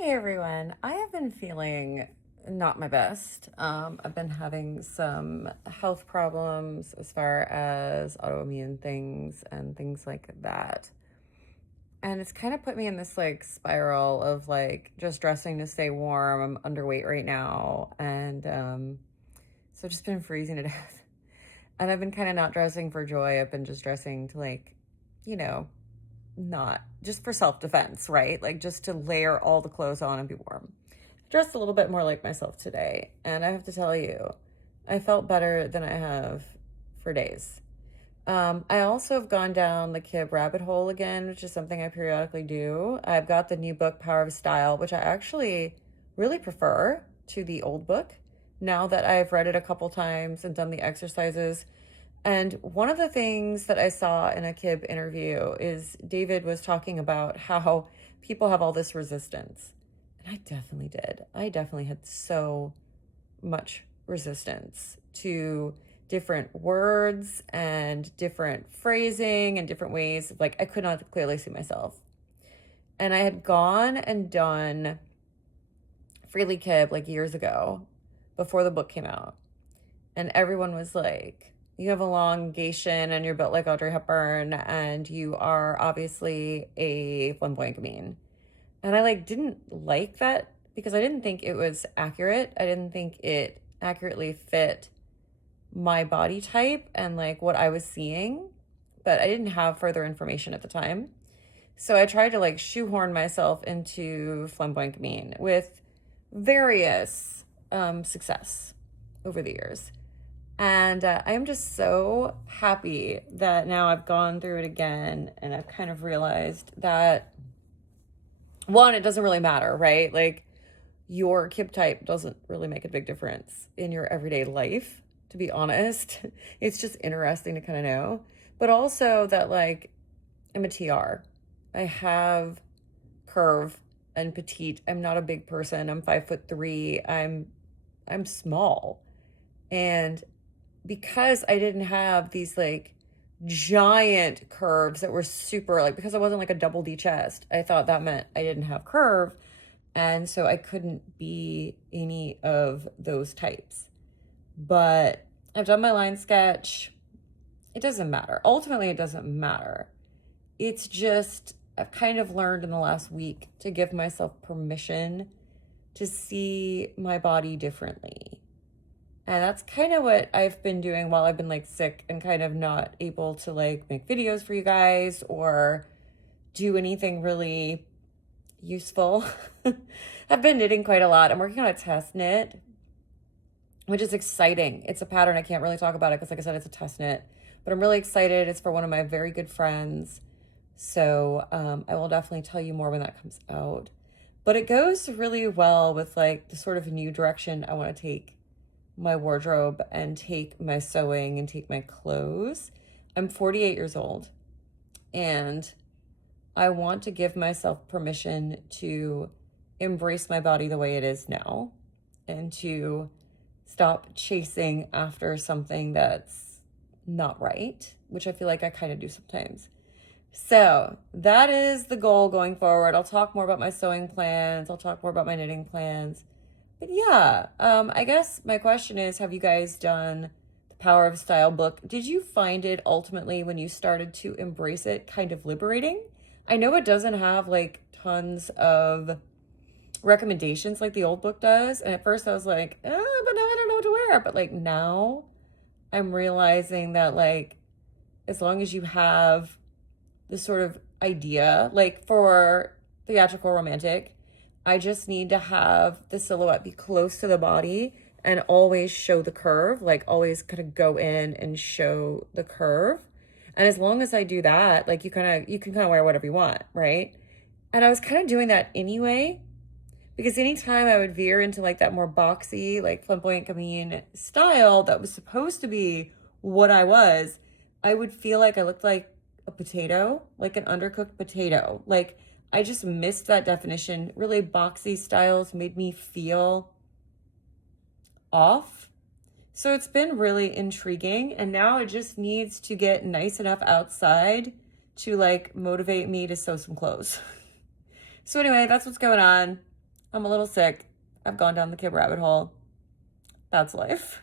Hey everyone, I have been feeling not my best. I've been having some health problems as far as autoimmune things and things like that. And it's kind of put me in this like spiral of like just dressing to stay warm. I'm underweight right now. And so I've just been freezing to death. And I've been kind of not dressing for joy. I've been just dressing to like, you know, not just for self-defense, right? Like just to layer all the clothes on and be warm. I dressed a little bit more like myself today, and I have to tell you, I felt better than I have for days. I also have gone down the kibbe rabbit hole again, which is something I periodically do. I've got the new book, Power of Style, which I actually really prefer to the old book now that I've read it a couple times and done the exercises. And one of the things that I saw in a kibbe interview is David was talking about how people have all this resistance. And I definitely did. I definitely had so much resistance to different words and different phrasing and different ways. Like I could not clearly see myself. And I had gone and done Freely Kibbe like years ago before the book came out. And everyone was like, you have elongation and you're built like Audrey Hepburn and you are obviously a flamboyant comedian. And I like didn't like that because I didn't think it was accurate. I didn't think it accurately fit my body type and like what I was seeing, but I didn't have further information at the time. So I tried to like shoehorn myself into flamboyant comedian with various success over the years. And I am just so happy that now I've gone through it again and I've kind of realized that, one, it doesn't really matter, right? Like your kibbe type doesn't really make a big difference in your everyday life, to be honest. It's just interesting to kind of know. But also that like I'm a TR. I have curve and petite. I'm not a big person. I'm 5'3". I'm small. And because I didn't have these like giant curves that were super like because I wasn't like a double D chest, I thought that meant I didn't have curve. And so I couldn't be any of those types. But I've done my line sketch. It doesn't matter. Ultimately, it doesn't matter. It's just I've kind of learned in the last week to give myself permission to see my body differently. And that's kind of what I've been doing while I've been like sick and kind of not able to like make videos for you guys or do anything really useful. I've been knitting quite a lot. I'm working on a test knit, which is exciting. It's a pattern. I can't really talk about it because, like I said, it's a test knit, but I'm really excited. It's for one of my very good friends. So I will definitely tell you more when that comes out. But it goes really well with like the sort of new direction I want to take my wardrobe and take my sewing and take my clothes. I'm 48 years old and I want to give myself permission to embrace my body the way it is now and to stop chasing after something that's not right, which I feel like I kind of do sometimes. So that is the goal going forward. I'll talk more about my sewing plans. I'll talk more about my knitting plans. But yeah, I guess my question is, have you guys done the Power of Style book? Did you find it ultimately when you started to embrace it kind of liberating? I know it doesn't have like tons of recommendations like the old book does. And at first I was like, but now I don't know what to wear. But like now I'm realizing that like as long as you have this sort of idea, like for theatrical romantic, I just need to have the silhouette be close to the body and always show the curve, like always kind of go in and show the curve. And as long as I do that, like you can kind of wear whatever you want, right? And I was kind of doing that anyway, because anytime I would veer into like that more boxy, like flamboyant comedian style that was supposed to be what I was, I would feel like I looked like a potato, like an undercooked potato. Like I just missed that definition. Really boxy styles made me feel off. So it's been really intriguing. And now it just needs to get nice enough outside to like motivate me to sew some clothes. So anyway, that's what's going on. I'm a little sick. I've gone down the kibbe rabbit hole. That's life.